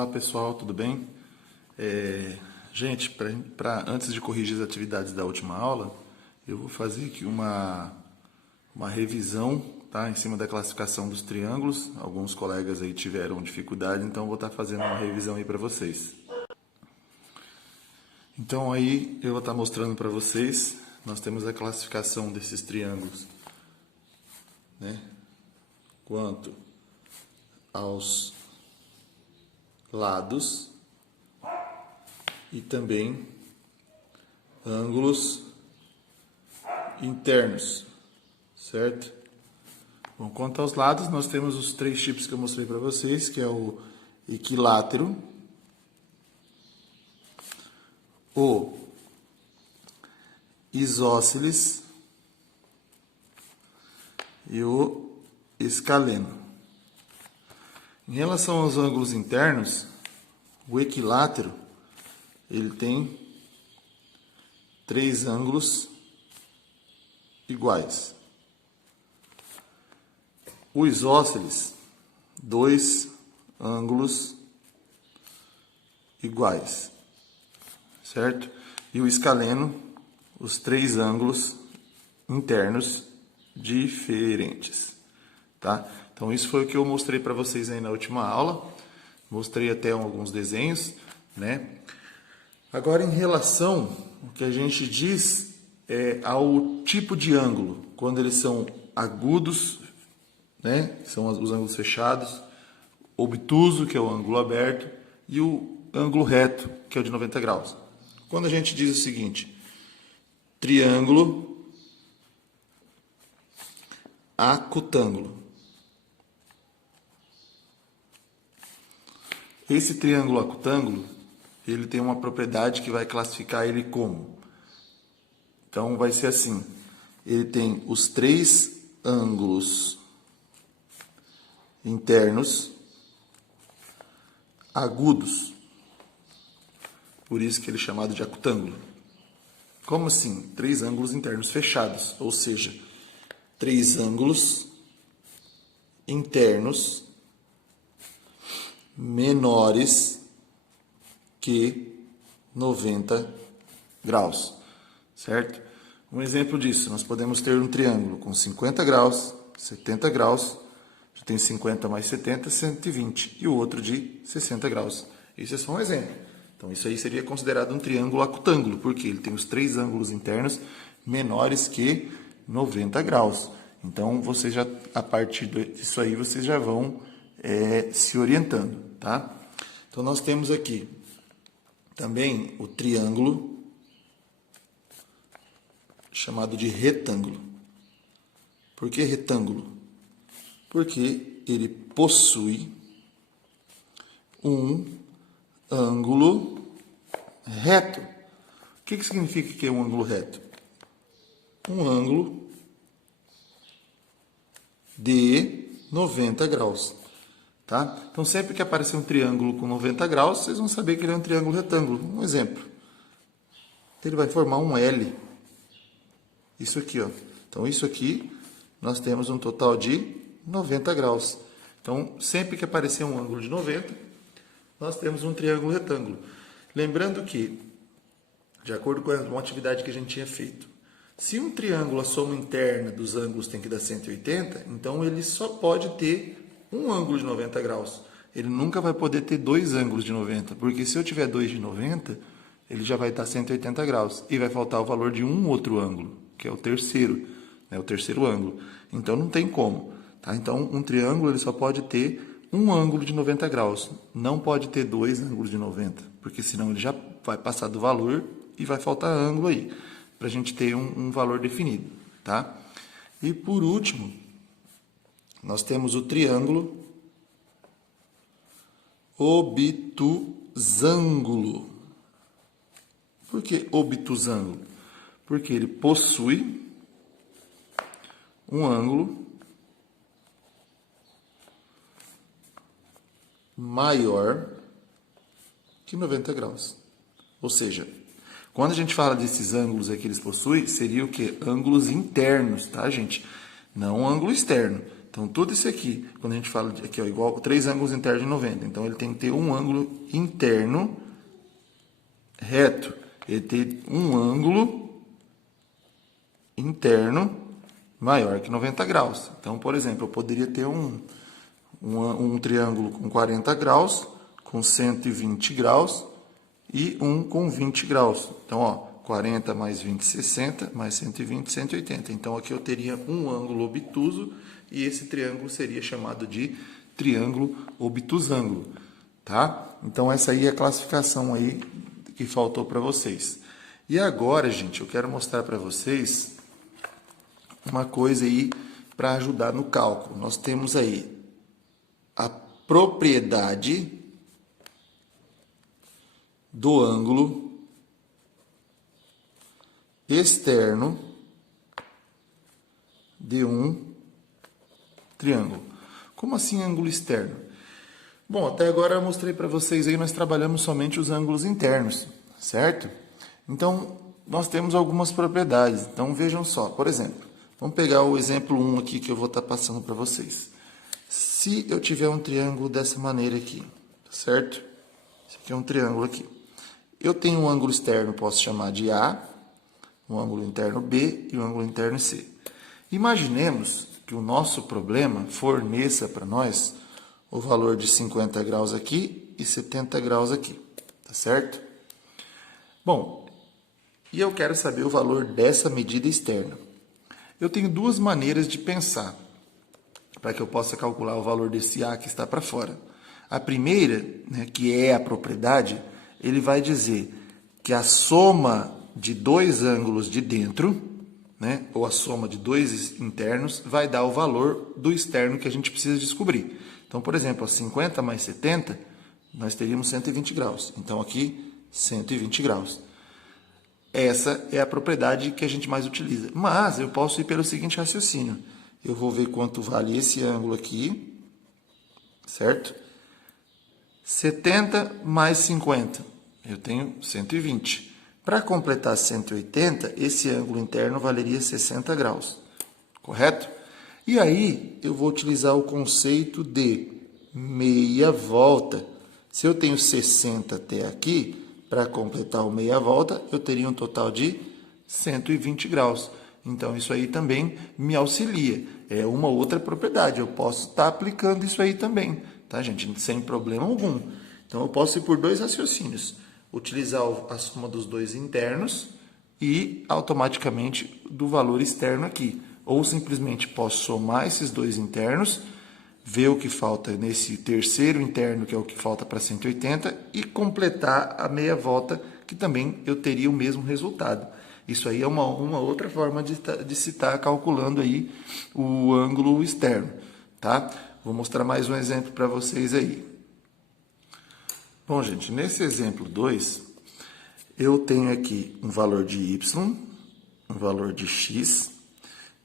Olá pessoal, tudo bem? Gente, antes de corrigir as atividades da última aula, eu vou fazer aqui uma revisão, tá? Em cima da classificação dos triângulos. Alguns colegas aí tiveram dificuldade, então eu vou estar fazendo uma revisão aí para vocês. Então aí eu vou estar mostrando para vocês, nós temos a classificação desses triângulos, né? Quanto aos lados e também ângulos internos, certo? Bom, quanto aos lados, nós temos os três tipos que eu mostrei para vocês, que é o equilátero, o isósceles e o escaleno. Em relação aos ângulos internos, o equilátero ele tem três ângulos iguais. O isósceles, dois ângulos iguais, certo? E o escaleno, os três ângulos internos diferentes, tá? Então isso foi o que eu mostrei para vocês aí na última aula. Mostrei até alguns desenhos, né? Agora, em relação ao que a gente diz ao tipo de ângulo, quando eles são agudos, né? São os ângulos fechados, obtuso, que é o ângulo aberto, e o ângulo reto, que é o de 90 graus. Quando a gente diz o seguinte: triângulo acutângulo. Esse triângulo acutângulo, ele tem uma propriedade que vai classificar ele como. Então, vai ser assim. Ele tem os três ângulos internos agudos. Por isso que ele é chamado de acutângulo. Como assim? Três ângulos internos fechados. Ou seja, três ângulos internos menores que 90 graus, certo? Um exemplo disso, nós podemos ter um triângulo com 50 graus, 70 graus, já tem 50 mais 70, 120, e o outro de 60 graus. Isso é só um exemplo. Então, isso aí seria considerado um triângulo acutângulo, porque ele tem os três ângulos internos menores que 90 graus. Então, você já, a partir disso aí, vocês já vão se orientando, tá? Então, nós temos aqui também o triângulo chamado de retângulo. Por que retângulo? Porque ele possui um ângulo reto. O que significa que é um ângulo reto? Um ângulo de 90 graus. Tá? Então, sempre que aparecer um triângulo com 90 graus, vocês vão saber que ele é um triângulo retângulo. Um exemplo. Ele vai formar um L. Isso aqui, ó. Então, isso aqui, nós temos um total de 90 graus. Então, sempre que aparecer um ângulo de 90, nós temos um triângulo retângulo. Lembrando que, de acordo com uma atividade que a gente tinha feito, se um triângulo, a soma interna dos ângulos tem que dar 180, então ele só pode ter um ângulo de 90 graus. Ele nunca vai poder ter dois ângulos de 90, porque se eu tiver dois de 90, ele já vai estar 180 graus. E vai faltar o valor de um outro ângulo, que é o terceiro, né, o terceiro ângulo. Então, não tem como. Tá? Então, um triângulo ele só pode ter um ângulo de 90 graus. Não pode ter dois ângulos de 90, porque senão ele já vai passar do valor e vai faltar ângulo aí, para a gente ter um valor definido. Tá? E, por último, nós temos o triângulo obtusângulo. Por que obtusângulo? Porque ele possui um ângulo maior que 90 graus. Ou seja, quando a gente fala desses ângulos aí que eles possuem, seria o quê? Ângulos internos, tá, gente? Não ângulo externo. Então, tudo isso aqui, quando a gente fala de, aqui, ó, igual 3 ângulos internos de 90. Então, ele tem que ter um ângulo interno reto. Ele tem um ângulo interno maior que 90 graus. Então, por exemplo, eu poderia ter um triângulo com 40 graus, com 120 graus e um com 20 graus. Então, ó, 40 mais 20, 60, mais 120, 180. Então, aqui eu teria um ângulo obtuso e esse triângulo seria chamado de triângulo obtusângulo, tá? Então, essa aí é a classificação aí que faltou para vocês. E agora, gente, eu quero mostrar para vocês uma coisa aí para ajudar no cálculo. Nós temos aí a propriedade do ângulo externo de um triângulo. Como assim ângulo externo? Bom, até agora eu mostrei para vocês aí, nós trabalhamos somente os ângulos internos, certo? Então, nós temos algumas propriedades. Então, vejam só, por exemplo, vamos pegar o exemplo 1 aqui que eu vou estar passando para vocês. Se eu tiver um triângulo dessa maneira aqui, certo? Esse aqui é um triângulo aqui. Eu tenho um ângulo externo, posso chamar de A, um ângulo interno B e um ângulo interno C. Imaginemos que o nosso problema forneça para nós o valor de 50 graus aqui e 70 graus aqui, tá certo? Bom, e eu quero saber o valor dessa medida externa. Eu tenho duas maneiras de pensar para que eu possa calcular o valor desse A que está para fora. A primeira, né, que é a propriedade, ele vai dizer que a soma de dois ângulos de dentro, né, ou a soma de dois internos, vai dar o valor do externo que a gente precisa descobrir. Então, por exemplo, 50 mais 70, nós teríamos 120 graus. Então, aqui, 120 graus. Essa é a propriedade que a gente mais utiliza. Mas eu posso ir pelo seguinte raciocínio. Eu vou ver quanto vale esse ângulo aqui, certo? 70 mais 50, eu tenho 120. Para completar 180, esse ângulo interno valeria 60 graus, correto? E aí, eu vou utilizar o conceito de meia volta. Se eu tenho 60 até aqui, para completar o meia volta, eu teria um total de 120 graus. Então, isso aí também me auxilia. É uma outra propriedade. Eu posso estar aplicando isso aí também, tá, gente? Sem problema algum. Então, eu posso ir por dois raciocínios. Utilizar a soma dos dois internos e, automaticamente, do valor externo aqui. Ou, simplesmente, posso somar esses dois internos, ver o que falta nesse terceiro interno, que é o que falta para 180, e completar a meia volta, que também eu teria o mesmo resultado. Isso aí é uma outra forma de se estar calculando aí o ângulo externo, tá? Vou mostrar mais um exemplo para vocês aí. Bom, gente, nesse exemplo 2, eu tenho aqui um valor de y, um valor de x,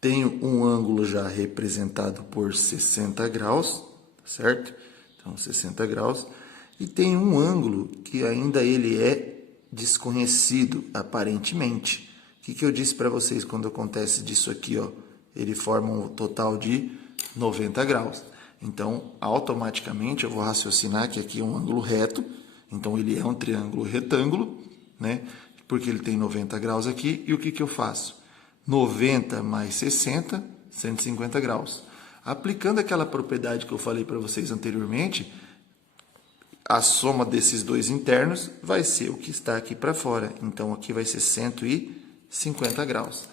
tenho um ângulo já representado por 60 graus, certo? Então, 60 graus. E tem um ângulo que ainda ele é desconhecido, aparentemente. O que eu disse para vocês quando acontece disso aqui, ó? Ele forma um total de 90 graus. Então, automaticamente, eu vou raciocinar que aqui é um ângulo reto. Então, ele é um triângulo retângulo, né? Porque ele tem 90 graus aqui. E o que eu faço? 90 mais 60, 150 graus. Aplicando aquela propriedade que eu falei para vocês anteriormente, a soma desses dois internos vai ser o que está aqui para fora. Então, aqui vai ser 150 graus.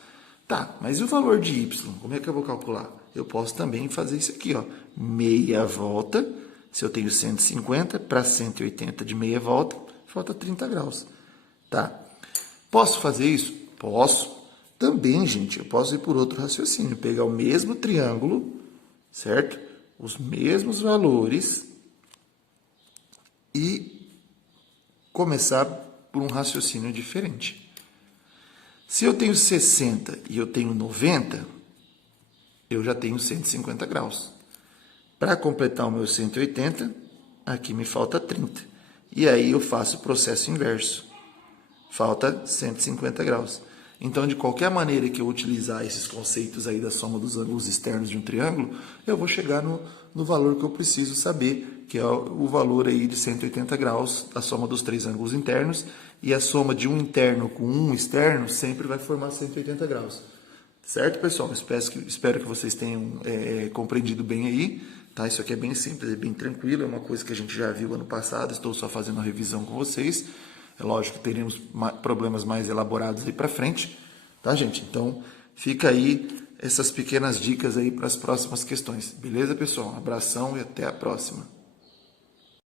Tá, mas e o valor de y? Como é que eu vou calcular? Eu posso também fazer isso aqui, ó. Meia volta. Se eu tenho 150 para 180 de meia volta, falta 30 graus. Tá? Posso fazer isso? Posso. Também, gente, eu posso ir por outro raciocínio. Pegar o mesmo triângulo, certo? Os mesmos valores e começar por um raciocínio diferente. Se eu tenho 60 e eu tenho 90, eu já tenho 150 graus. Para completar o meu 180, aqui me falta 30. E aí eu faço o processo inverso. Falta 150 graus. Então, de qualquer maneira que eu utilizar esses conceitos aí da soma dos ângulos externos de um triângulo, eu vou chegar no valor que eu preciso saber, que é o valor aí de 180 graus, a soma dos três ângulos internos, e a soma de um interno com um externo sempre vai formar 180 graus. Certo, pessoal? Espero que vocês tenham compreendido bem aí. Tá? Isso aqui é bem simples, é bem tranquilo, é uma coisa que a gente já viu ano passado, estou só fazendo uma revisão com vocês. É lógico que teremos problemas mais elaborados aí para frente, tá, gente? Então, fica aí essas pequenas dicas aí para as próximas questões. Beleza, pessoal? Um abração e até a próxima.